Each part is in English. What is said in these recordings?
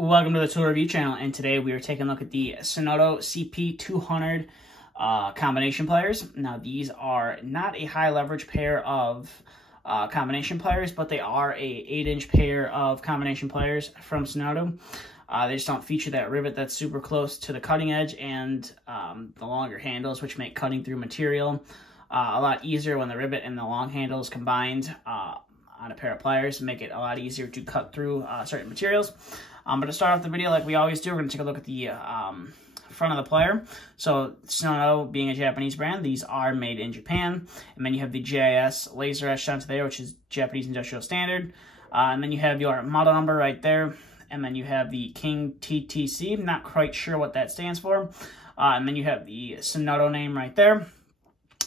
Welcome to the tool review channel, and today we are taking a look at the Tsunoda CP-200 combination pliers. Now these are not a high leverage pair of combination pliers, but they are a 8-inch pair of combination pliers from Tsunoda. They just don't feature that rivet that's super close to the cutting edge and the longer handles, which make cutting through material a lot easier when the rivet and the long handles combined on a pair of pliers and make it a lot easier to cut through certain materials. But to start off the video, like we always do, we're going to take a look at the front of the plier. So Tsunoda, being a Japanese brand, these are made in Japan. And then you have the JIS laser etched onto there, which is Japanese Industrial Standard. And then you have your model number right there. And then you have the King TTC. I'm not quite sure what that stands for. And then you have the Tsunoda name right there.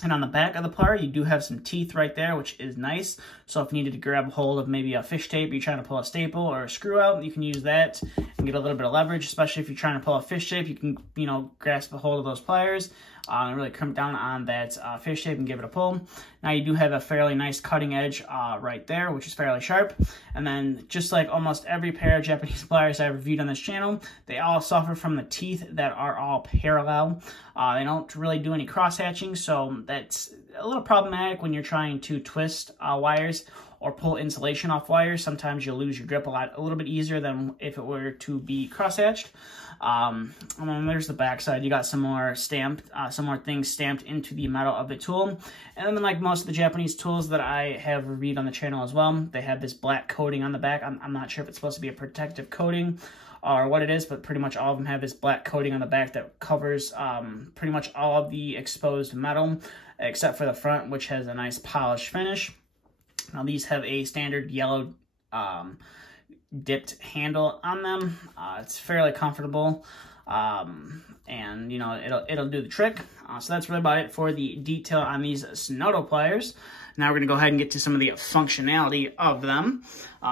And on the back of the plier, you do have some teeth right there, which is nice. So if you needed to grab a hold of maybe a fish tape, you're trying to pull a staple or a screw out, you can use that and get a little bit of leverage, especially if you're trying to pull a fish tape. You can, grasp a hold of those pliers and really crimp down on that fish tape and give it a pull. Now you do have a fairly nice cutting edge right there, which is fairly sharp. And then just like almost every pair of Japanese pliers I've reviewed on this channel, they all suffer from the teeth that are all parallel. They don't really do any cross hatching, so that's a little problematic when you're trying to twist wires or pull insulation off wires. Sometimes you'll lose your grip a little bit easier than if it were to be cross-hatched. And then there's the back side. You got some more things stamped into the metal of the tool. And then like most of the Japanese tools that I have reviewed on the channel as well, they have this black coating on the back. I'm not sure if it's supposed to be a protective coating or what it is, but pretty much all of them have this black coating on the back that covers pretty much all of the exposed metal, except for the front, which has a nice polished finish. Now these have a standard yellow dipped handle on them. It's fairly comfortable, and it'll do the trick. So that's really about it for the detail on these Tsunoda pliers. Now we're going to go ahead and get to some of the functionality of them.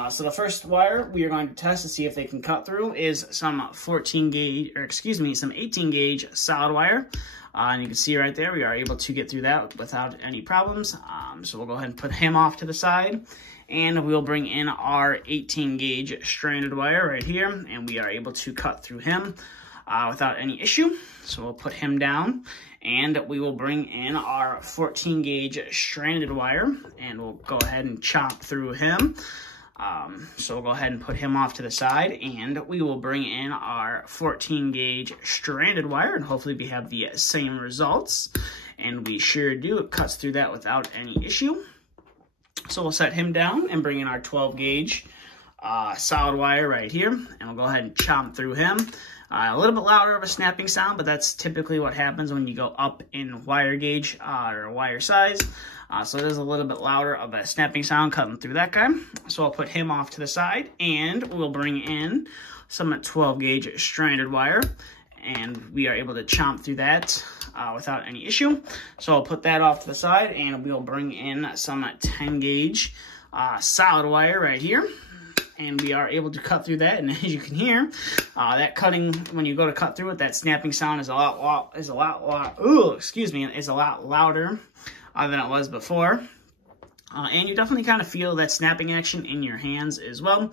So the first wire we are going to test to see if they can cut through is some 18 gauge solid wire. And you can see right there, we are able to get through that without any problems. So we'll go ahead and put him off to the side. And we'll bring in our 18 gauge stranded wire right here. And we are able to cut through him without any issue. So we'll put him down. And we will bring in our 14 gauge stranded wire. And we'll go ahead and chop through him. So we'll go ahead and put him off to the side, and we will bring in our 14 gauge stranded wire, and hopefully we have the same results. And we sure do. It cuts through that without any issue. So we'll set him down and bring in our 12 gauge solid wire right here, and we'll go ahead and chop through him. A little bit louder of a snapping sound, but that's typically what happens when you go up in wire gauge or wire size. So it is a little bit louder of a snapping sound cutting through that guy. So I'll put him off to the side, and we'll bring in some 12 gauge stranded wire, and we are able to chomp through that without any issue. So I'll put that off to the side, and we'll bring in some 10 gauge solid wire right here. And we are able to cut through that, and as you can hear, that cutting, when you go to cut through it, that snapping sound is a lot louder than it was before. And you definitely kind of feel that snapping action in your hands as well.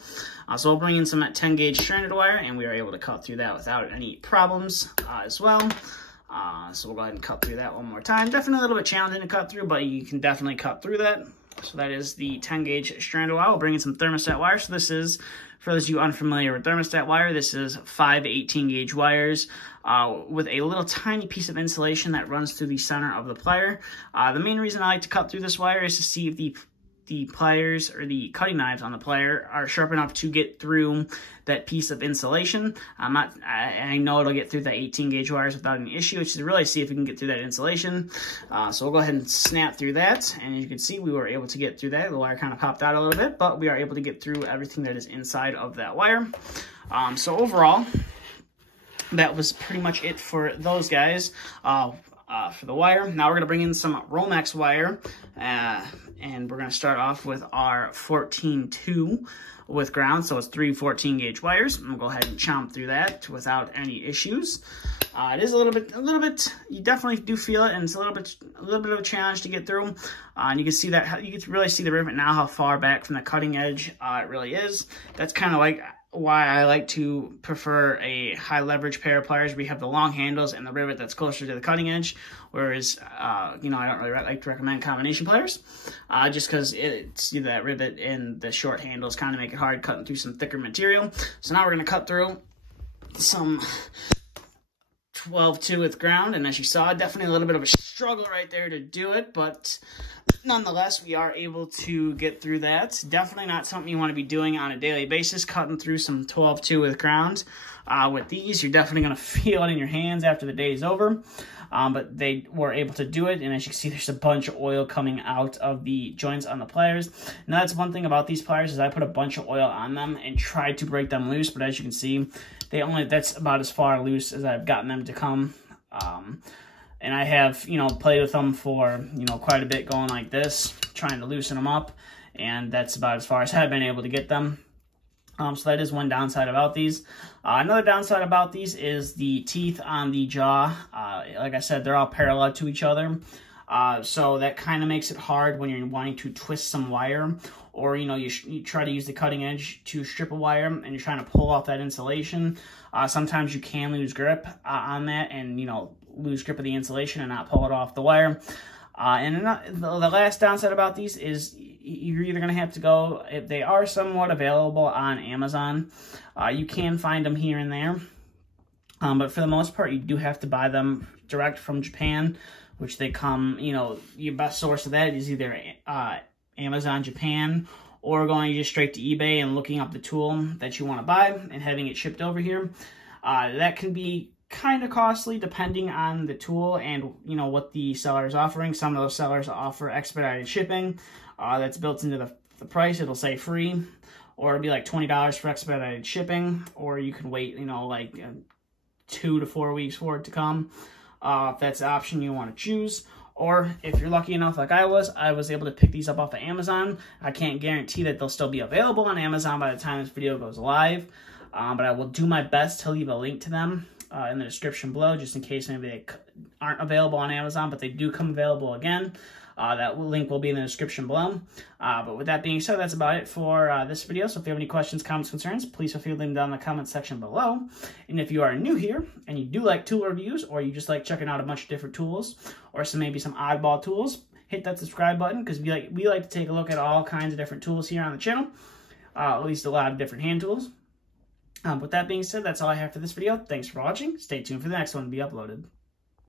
So we'll bring in some 10 gauge stranded wire, and we are able to cut through that without any problems as well. So we'll go ahead and cut through that one more time. Definitely a little bit challenging to cut through, but you can definitely cut through that. So that is the 10 gauge stranded wire. We'll bring in some thermostat wire. So this is, for those of you unfamiliar with thermostat wire, this is 5 18 gauge wires with a little tiny piece of insulation that runs through the center of the plier. The main reason I like to cut through this wire is to see if the pliers or the cutting knives on the plier are sharp enough to get through that piece of insulation. I know it'll get through the 18 gauge wires without any issue. It's to really see if we can get through that insulation. So we'll go ahead and snap through that. And as you can see, we were able to get through that. The wire kind of popped out a little bit, but we are able to get through everything that is inside of that wire. So overall, that was pretty much it for those guys. For the wire. Now we're going to bring in some Romex wire, and we're going to start off with our 14-2 with ground, so it's 3 14 gauge wires. I'm going to go ahead and chomp through that without any issues. It is a little bit, you definitely do feel it, and it's a little bit of a challenge to get through. And you can see that, you can really see the rivet now, how far back from the cutting edge it really is. That's kind of like, why I like to prefer a high leverage pair of pliers. We have the long handles and the rivet that's closer to the cutting edge, whereas, you know, I don't really like to recommend combination pliers, just because it's that rivet and the short handles kind of make it hard cutting through some thicker material. So now we're going to cut through some 12-2 with ground, and as you saw, definitely a little bit of a struggle right there to do it, but nonetheless, we are able to get through that. Definitely not something you want to be doing on a daily basis, cutting through some 12-2 with ground. With these, you're definitely going to feel it in your hands after the day is over, but they were able to do it, and as you can see, there's a bunch of oil coming out of the joints on the pliers. Now, that's one thing about these pliers is I put a bunch of oil on them and tried to break them loose, but as you can see, that's about as far loose as I've gotten them to come. And I have, you know, played with them for, you know, quite a bit going like this, trying to loosen them up, and that's about as far as I've been able to get them. So that is one downside about these. Another downside about these is the teeth on the jaw. Like I said, they're all parallel to each other. So that kind of makes it hard when you're wanting to twist some wire, or, you know, you try to use the cutting edge to strip a wire and you're trying to pull off that insulation. Sometimes you can lose grip on that and, you know, lose grip of the insulation and not pull it off the wire. And the last downside about these is you're either going to have to go, if they are somewhat available on Amazon, you can find them here and there. But for the most part, you do have to buy them direct from Japan, which they come, you know, your best source of that is either Amazon Japan, or going just straight to eBay and looking up the tool that you want to buy and having it shipped over here. That can be kind of costly depending on the tool and, you know, what the seller is offering. Some of those sellers offer expedited shipping. That's built into the price. It'll say free, or it'll be like $20 for expedited shipping, or you can wait, you know, like 2 to 4 weeks for it to come. If that's the option you want to choose. Or if you're lucky enough like I was able to pick these up off of Amazon. I can't guarantee that they'll still be available on Amazon by the time this video goes live, but I will do my best to leave a link to them in the description below, just in case maybe they aren't available on Amazon, but they do come available again. That link will be in the description below. But with that being said, that's about it for this video. So if you have any questions, comments, concerns, please feel free to leave them down in the comment section below. And if you are new here and you do like tool reviews, or you just like checking out a bunch of different tools, or maybe some oddball tools, hit that subscribe button, because we like to take a look at all kinds of different tools here on the channel, at least a lot of different hand tools. With that being said, that's all I have for this video. Thanks for watching. Stay tuned for the next one to be uploaded.